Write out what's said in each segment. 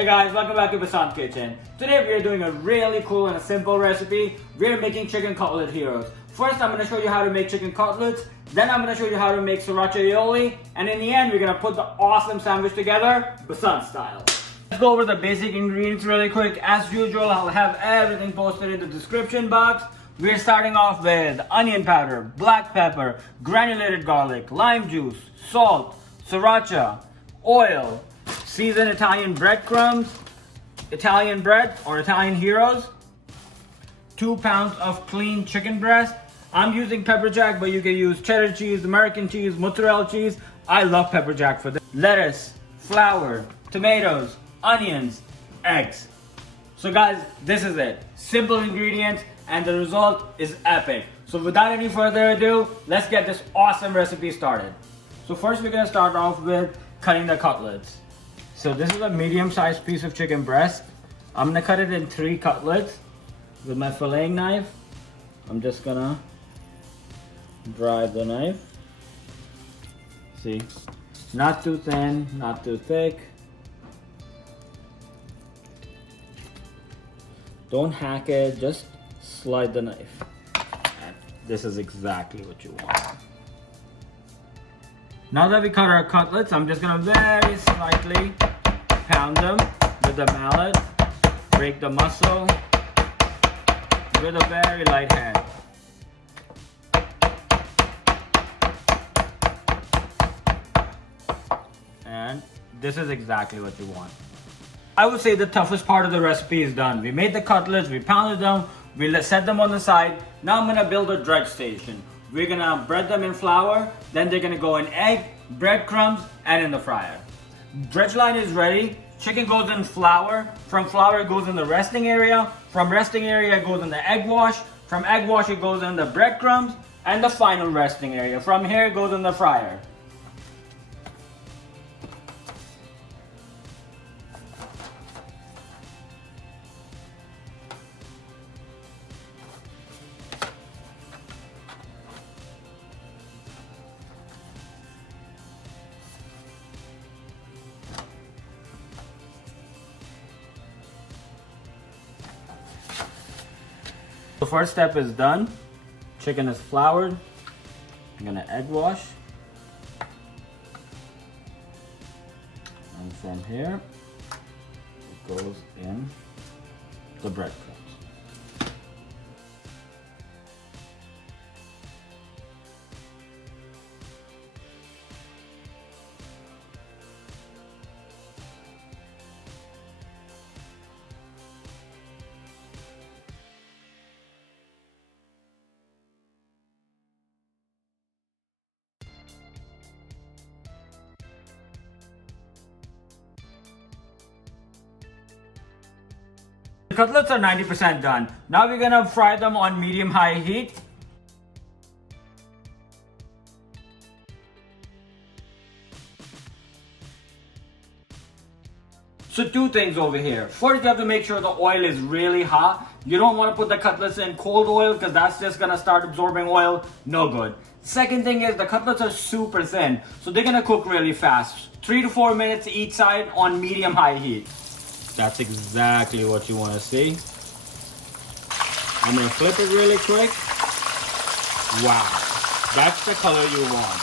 Hey guys, welcome back to Basant's Kitchen. Today we are doing a really cool and a simple recipe. We are making chicken cutlet heroes. First I'm going to show you how to make chicken cutlets, then I'm going to show you how to make sriracha aioli, and in the end we're going to put the awesome sandwich together, Basant style. Let's go over the basic ingredients really quick. As usual, I'll have everything posted in the description box. We're starting off with onion powder, black pepper, granulated garlic, lime juice, salt, sriracha, oil, seasoned Italian breadcrumbs, Italian bread or Italian heroes, 2 pounds of clean chicken breast. I'm using pepper jack, but you can use cheddar cheese, American cheese, mozzarella cheese. I love pepper jack for this. Lettuce, flour, tomatoes, onions, eggs. So guys, this is it. Simple ingredients and the result is epic. So without any further ado, let's get this awesome recipe started. So first we're gonna start off with cutting the cutlets. So this is a medium-sized piece of chicken breast. I'm gonna cut it in 3 cutlets with my filleting knife. I'm just gonna drive the knife. See, not too thin, not too thick. Don't hack it, just slide the knife. And this is exactly what you want. Now that we cut our cutlets, I'm just gonna very slightly pound them with the mallet, break the muscle with a very light hand. And this is exactly what you want. I would say the toughest part of the recipe is done. We made the cutlets, we pounded them, we set them on the side. Now I'm gonna build a dredge station. We're gonna bread them in flour, then they're gonna go in egg, breadcrumbs, and in the fryer. Dredge line is ready. Chicken goes in flour. From flour it goes in the resting area. From resting area it goes in the egg wash. From egg wash it goes in the breadcrumbs, and the final resting area. From here it goes in the fryer. The first step is done. Chicken is floured. I'm gonna egg wash. And from here, it goes in the breadcrumbs. The cutlets are 90% done. Now we're gonna fry them on medium-high heat. So 2 things over here. First, you have to make sure the oil is really hot. You don't want to put the cutlets in cold oil because that's just gonna start absorbing oil. No good. Second thing is the cutlets are super thin, so they're gonna cook really fast. 3 to 4 minutes each side on medium-high heat. That's exactly what you want to see. I'm going to flip it really quick. Wow. That's the color you want.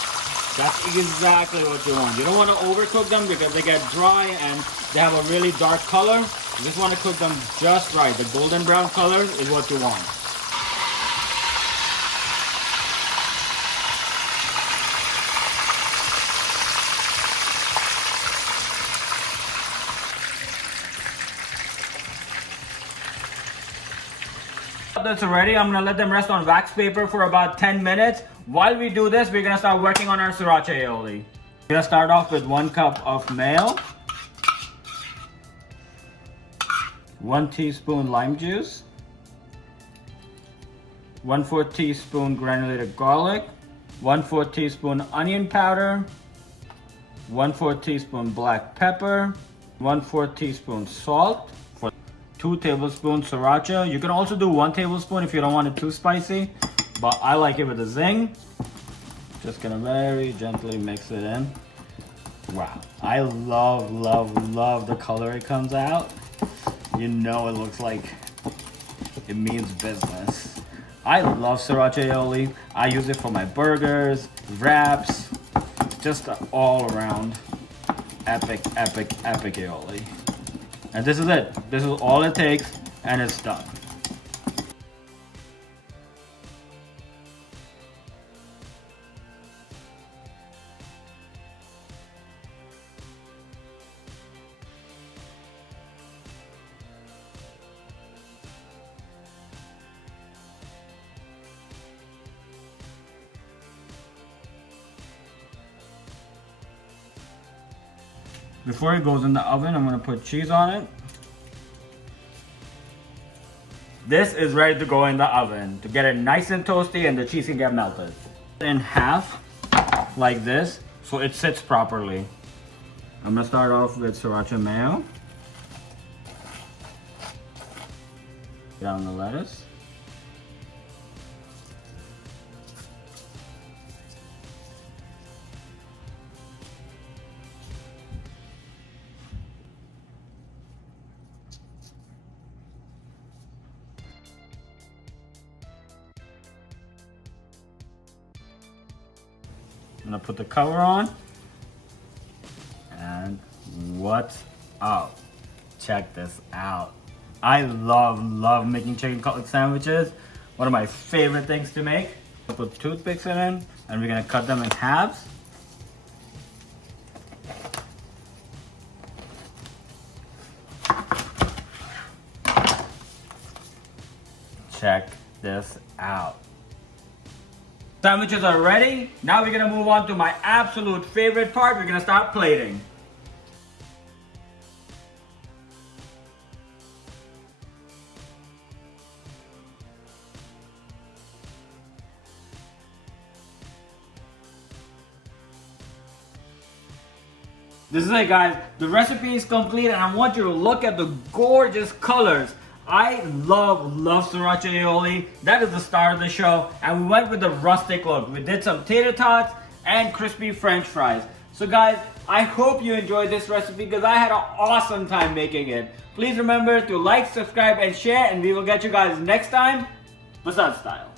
That's exactly what you want. You don't want to overcook them because they get dry and they have a really dark color. You just want to cook them just right. The golden brown color is what you want. That's ready. I'm gonna let them rest on wax paper for about 10 minutes. While we do this, we're gonna start working on our sriracha aioli. We're gonna start off with 1 cup of mayo, 1 teaspoon lime juice, 1/4 teaspoon granulated garlic, 1/4 teaspoon onion powder, 1/4 teaspoon black pepper, 1/4 teaspoon salt, 2 tablespoons sriracha. You can also do 1 tablespoon if you don't want it too spicy, but I like it with a zing. Just gonna very gently mix it in. Wow, I love the color it comes out. You know it looks like it means business. I love Sriracha aioli. I use it for my burgers, wraps. It's just an all around epic aioli. And this is it. This is all it takes and it's done. Before it goes in the oven, I'm gonna put cheese on it. This is ready to go in the oven to get it nice and toasty and the cheese can get melted. In half, like this, so it sits properly. I'm gonna start off with Sriracha mayo. Get on the lettuce. I'm gonna put the cover on. And what's up? Check this out. I love making chicken cutlet sandwiches. One of my favorite things to make. I'll put toothpicks in it and we're gonna cut them in halves. Check this out. Sandwiches are ready. Now we're gonna move on to my absolute favorite part. We're gonna start plating. This is it, guys. The recipe is complete and I want you to look at the gorgeous colors. I love Sriracha aioli. That is the star of the show. And we went with the rustic look. We did some tater tots and crispy French fries. So guys, I hope you enjoyed this recipe because I had an awesome time making it. Please remember to like, subscribe, and share, and we will get you guys next time, Basad style.